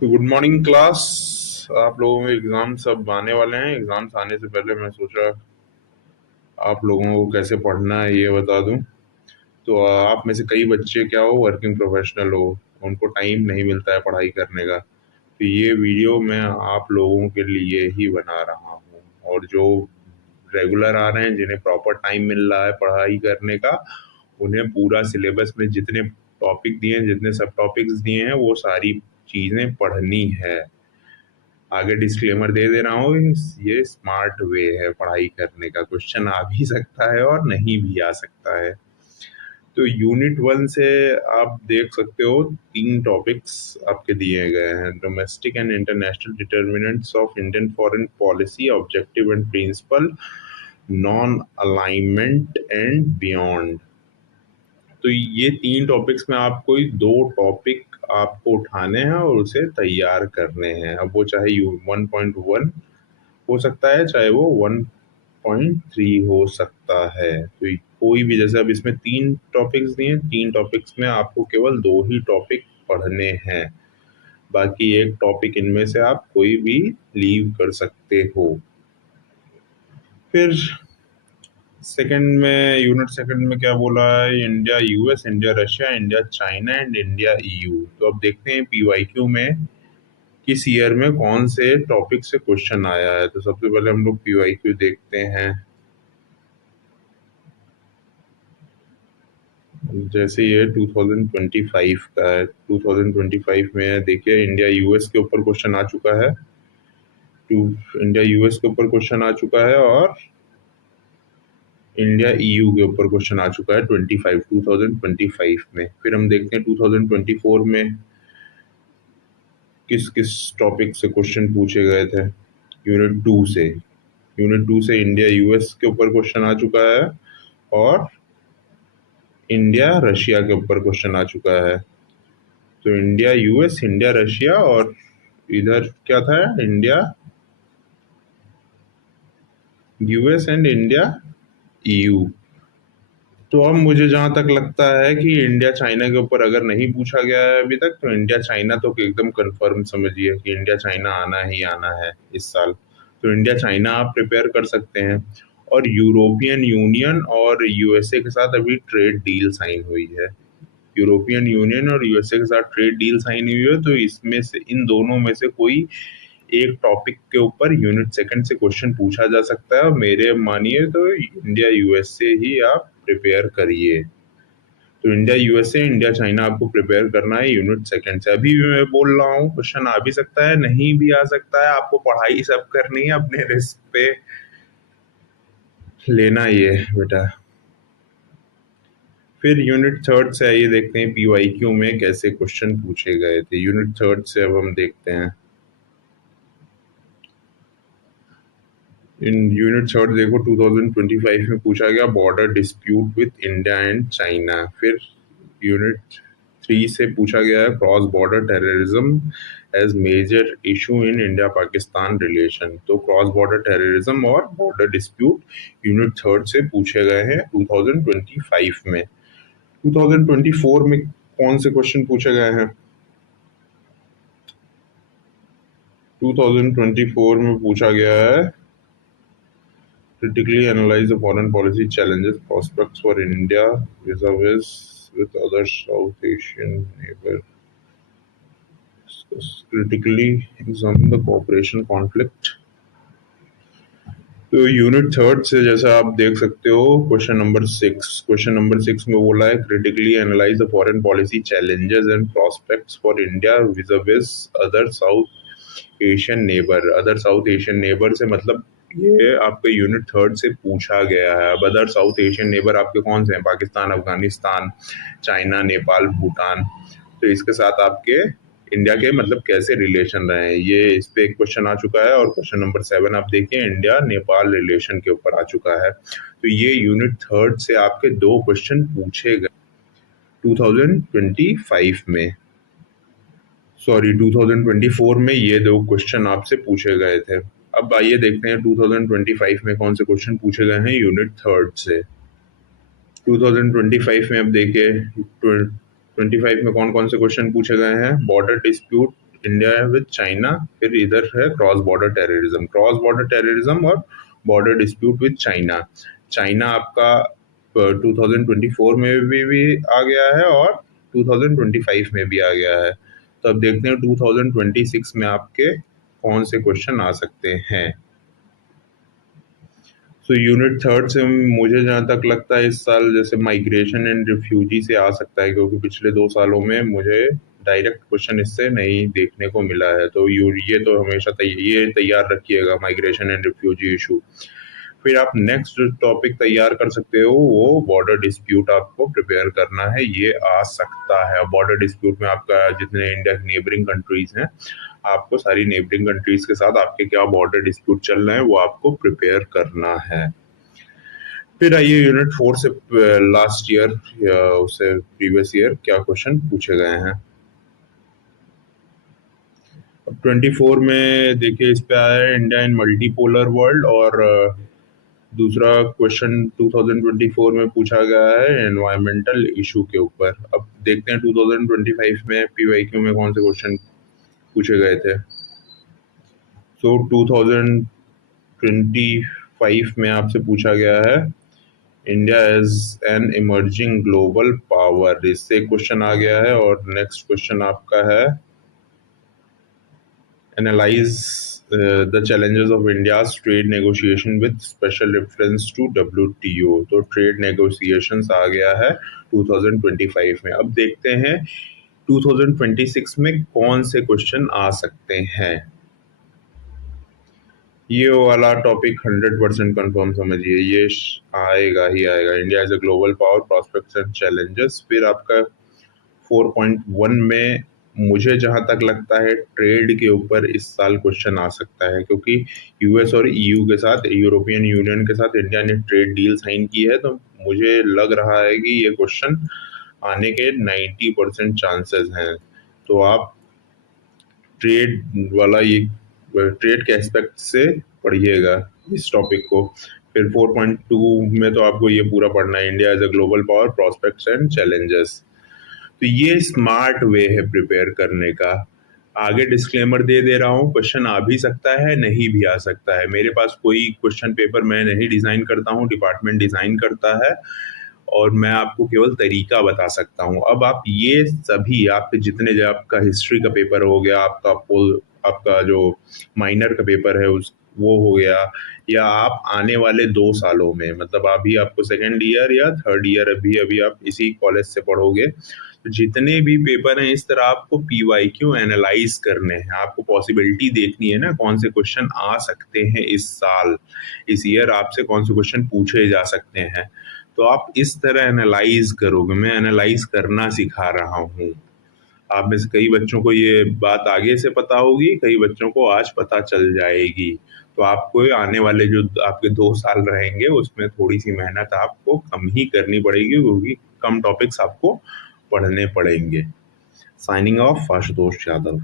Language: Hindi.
तो गुड मॉर्निंग क्लास। आप लोगों के एग्जाम सब आने वाले हैं। एग्जाम्स आने से पहले मैं सोचा आप लोगों को कैसे पढ़ना है ये बता दूं। तो आप में से कई बच्चे क्या हो, वर्किंग प्रोफेशनल हो, उनको टाइम नहीं मिलता है पढ़ाई करने का। तो ये वीडियो मैं आप लोगों के लिए ही बना रहा हूँ। और जो रेगुलर आ रहे हैं, जिन्हें प्रॉपर टाइम मिल रहा है पढ़ाई करने का, उन्हें पूरा सिलेबस में जितने टॉपिक दिए हैं, जितने सब टॉपिक्स दिए हैं, वो सारी चीज़ें पढ़नी है। आगे डिस्क्लेमर दे दे रहा हूँ, ये स्मार्ट वे है पढ़ाई करने का। क्वेश्चन आ भी सकता है और नहीं भी आ सकता है। तो यूनिट 1 से आप देख सकते हो, 3 टॉपिक्स आपके दिए गए हैं। Domestic and international determinants of Indian foreign policy, objective and principle, non alignment and beyond. तो ये 3 टॉपिक्स में आपको 2 टॉपिक आपको उठाने हैं और उसे तैयार करने हैं। अब वो चाहे 1.1 हो सकता है, चाहे वो 1.3 हो सकता है। तो कोई भी, जैसे अब इसमें 3 टॉपिक्स दिए हैं, 3 टॉपिक्स में आपको केवल 2 ही टॉपिक पढ़ने हैं। बाकी एक टॉपिक इनमें से आप कोई भी लीव कर सकते हो। फिर सेकंड में, यूनिट सेकंड में क्या बोला है, India US, India Russia, India China and India EU. तो अब देखते हैं पीवाईक्यू में किस ईयर में कौन से टॉपिक से क्वेश्चन आया है। तो सबसे पहले हम लोग पीवाईक्यू देखते हैं। जैसे ये 2025 का है, 2025 में देखिए इंडिया यूएस के ऊपर क्वेश्चन आ चुका है। इंडिया यूएस के ऊपर क्वेश्चन आ चुका है और इंडिया ईयू के ऊपर क्वेश्चन आ चुका है 2025 में। फिर हम देखते हैं 2024 में किस किस टॉपिक से क्वेश्चन पूछे गए थे। यूनिट 2 से इंडिया यूएस के ऊपर क्वेश्चन आ चुका है और इंडिया रशिया के ऊपर क्वेश्चन आ चुका है। तो इंडिया यूएस, इंडिया रशिया, और इधर क्या था, India US and India EU. तो अब मुझे जहां तक लगता है कि इंडिया चाइना के ऊपर अगर नहीं पूछा गया है अभी तक, तो इंडिया चाइना तो एकदम कंफर्म समझिए कि इंडिया चाइना आना ही आना है इस साल। तो इंडिया चाइना आप प्रिपेयर कर सकते हैं। और यूरोपियन यूनियन और यूएसए के साथ अभी ट्रेड डील साइन हुई है। यूरोपियन यूनियन और यूएसए के साथ ट्रेड डील साइन हुई है। तो इसमें से, इन दोनों में से कोई एक टॉपिक के ऊपर यूनिट सेकंड से क्वेश्चन पूछा जा सकता है। और मेरे मानिए तो इंडिया यूएसए ही आप प्रिपेयर करिए। तो इंडिया यूएसए, इंडिया चाइना आपको प्रिपेयर करना है यूनिट सेकंड से। अभी भी मैं बोल रहा हूँ, क्वेश्चन आ भी सकता है, नहीं भी आ सकता है। आपको पढ़ाई सब करनी है, अपने रिस्क पे लेना ये बेटा। फिर यूनिट थर्ड से आइए देखते हैं पीवाईक्यू में कैसे क्वेश्चन पूछे गए थे। यूनिट थर्ड से अब हम देखते हैं। इन यूनिट थर्ड देखो, 2025 में पूछा गया border dispute with India and China. फिर यूनिट 3 से पूछा गया है cross border terrorism as major issue in India Pakistan relation. तो क्रॉस बॉर्डर टेररिज्म और बॉर्डर डिस्प्यूट यूनिट थर्ड से पूछे गए हैं 2025 में। 2024 में कौन से क्वेश्चन पूछे गए हैं? 2024 में पूछा गया है critically analyze the foreign policy challenges, prospects for India vis-a-vis with other South Asian neighbors. Critically examine the cooperation conflict. तो यूनिट थर्ड से जैसा आप देख सकते हो, क्वेश्चन नंबर 6 में बोला है critically analyse the foreign policy challenges and prospects for India विज़ other south Asian neighbour. Other south Asian neighbour से मतलब ये आपके यूनिट थर्ड से पूछा गया है। अब अदर साउथ एशियन नेबर आपके कौन से हैं? पाकिस्तान, अफगानिस्तान, चाइना, नेपाल, भूटान। तो इसके साथ आपके इंडिया के मतलब कैसे रिलेशन रहे हैं, ये इस पे एक क्वेश्चन आ चुका है। और क्वेश्चन नंबर 7 आप देखिए, इंडिया नेपाल रिलेशन के ऊपर आ चुका है। तो ये यूनिट थर्ड से आपके 2 क्वेश्चन पूछे गए 2025 में। सॉरी, 2024 में ये 2 क्वेश्चन आपसे पूछे गए थे। अब आइए देखते हैं 2025 में कौन से क्वेश्चन पूछे गए हैं यूनिट थर्ड से। 2025 में अब देखिए 25 में कौन कौन से क्वेश्चन पूछे गए हैं। Border dispute India with China, फिर इधर है cross border terrorism. Cross border terrorism और border dispute with China. China आपका 2024 में भी आ गया है और 2025 में भी आ गया है। तो अब देखते हैं 2026 में आपके कौन से क्वेश्चन आ सकते हैं। तो यूनिट थर्ड से मुझे जहाँ तक लगता है इस साल जैसे माइग्रेशन एंड रिफ्यूजी से आ सकता है, क्योंकि पिछले 2 सालों में मुझे डायरेक्ट क्वेश्चन इससे नहीं देखने को मिला है। तो ये तो हमेशा ये तैयार रखिएगा, माइग्रेशन एंड रिफ्यूजी इशू। फिर आप नेक्स्ट जो टॉपिक तैयार कर सकते हो वो बॉर्डर डिस्प्यूट आपको प्रिपेयर करना है, ये आ सकता है। बॉर्डर डिस्प्यूट में आपका जितने इंडिया की नेबरिंग कंट्रीज हैं, आपको सारी नेबरिंग कंट्रीज के साथ आपके क्या बॉर्डर डिस्प्यूट चल रहे हैं वो आपको प्रिपेयर करना है। फिर आइए यूनिट 4 से लास्ट ईयर या उससे प्रीवियस ईयर क्या क्वेश्चन पूछे गए हैं। अब 24 में देखिए इस पे आया है इंडिया इन मल्टीपोलर वर्ल्ड, और दूसरा क्वेश्चन 2024 में पूछा गया है एनवायरमेंटल इशू के ऊपर। अब देखते हैं 2025 में पीवाईक्यू में कौन से क्वेश्चन पूछे गए थे। तो 2025 में आपसे पूछा गया है India as an emerging global power, इससे क्वेश्चन आ गया है। और नेक्स्ट क्वेश्चन आपका है analyze the challenges of India's trade negotiation with special reference to WTO। तो ट्रेड नेगोशिएशंस आ गया है 2025 में। अब देखते हैं 2026 में कौन से क्वेश्चन आ सकते हैं। ये वाला टॉपिक 100% कंफर्म समझिए, ये आएगा ही आएगा। India as a global power, prospects and challenges. फिर आपका 4.1 में मुझे जहां तक लगता है ट्रेड के ऊपर इस साल क्वेश्चन आ सकता है, क्योंकि यूएस और ईयू के साथ, यूरोपियन यूनियन के साथ इंडिया ने ट्रेड डील साइन की है। तो मुझे लग रहा है कि ये क्वेश्चन आने के 90% चांसेस हैं। तो आप ट्रेड वाला ये ट्रेड के एस्पेक्ट से पढ़िएगा इस टॉपिक को। फिर 4.2 में तो आपको ये पूरा पढ़ना है, India as a global power, prospects and challenges. तो ये स्मार्ट वे है प्रिपेयर करने का। आगे डिस्क्लेमर दे रहा हूँ, क्वेश्चन आ भी सकता है, नहीं भी आ सकता है। मेरे पास कोई क्वेश्चन पेपर मैं नहीं डिजाइन करता हूँ, डिपार्टमेंट डिजाइन करता है, और मैं आपको केवल तरीका बता सकता हूँ। अब आप ये सभी आपके जितने जो आपका हिस्ट्री का पेपर हो गया, आपका जो माइनर का पेपर है उस वो हो गया, या आप आने वाले 2 सालों में, मतलब अभी आपको सेकेंड ईयर या थर्ड ईयर अभी अभी आप इसी कॉलेज से पढ़ोगे, तो जितने भी पेपर हैं इस तरह आपको पीवाईक्यू एनालाइज करने हैं। आपको पॉसिबिलिटी देखनी है ना कौन से क्वेश्चन आ सकते हैं इस साल, इस ईयर आपसे कौन से क्वेश्चन पूछे जा सकते हैं। तो आप इस तरह एनालाइज करोगे, मैं एनालाइज करना सिखा रहा हूँ। आप में से कई बच्चों को ये बात आगे से पता होगी, कई बच्चों को आज पता चल जाएगी। तो आपको आने वाले जो आपके 2 साल रहेंगे उसमें थोड़ी सी मेहनत आपको कम ही करनी पड़ेगी, क्योंकि कम टॉपिक्स आपको पढ़ने पड़ेंगे। Signing off, Ashutosh Yadav.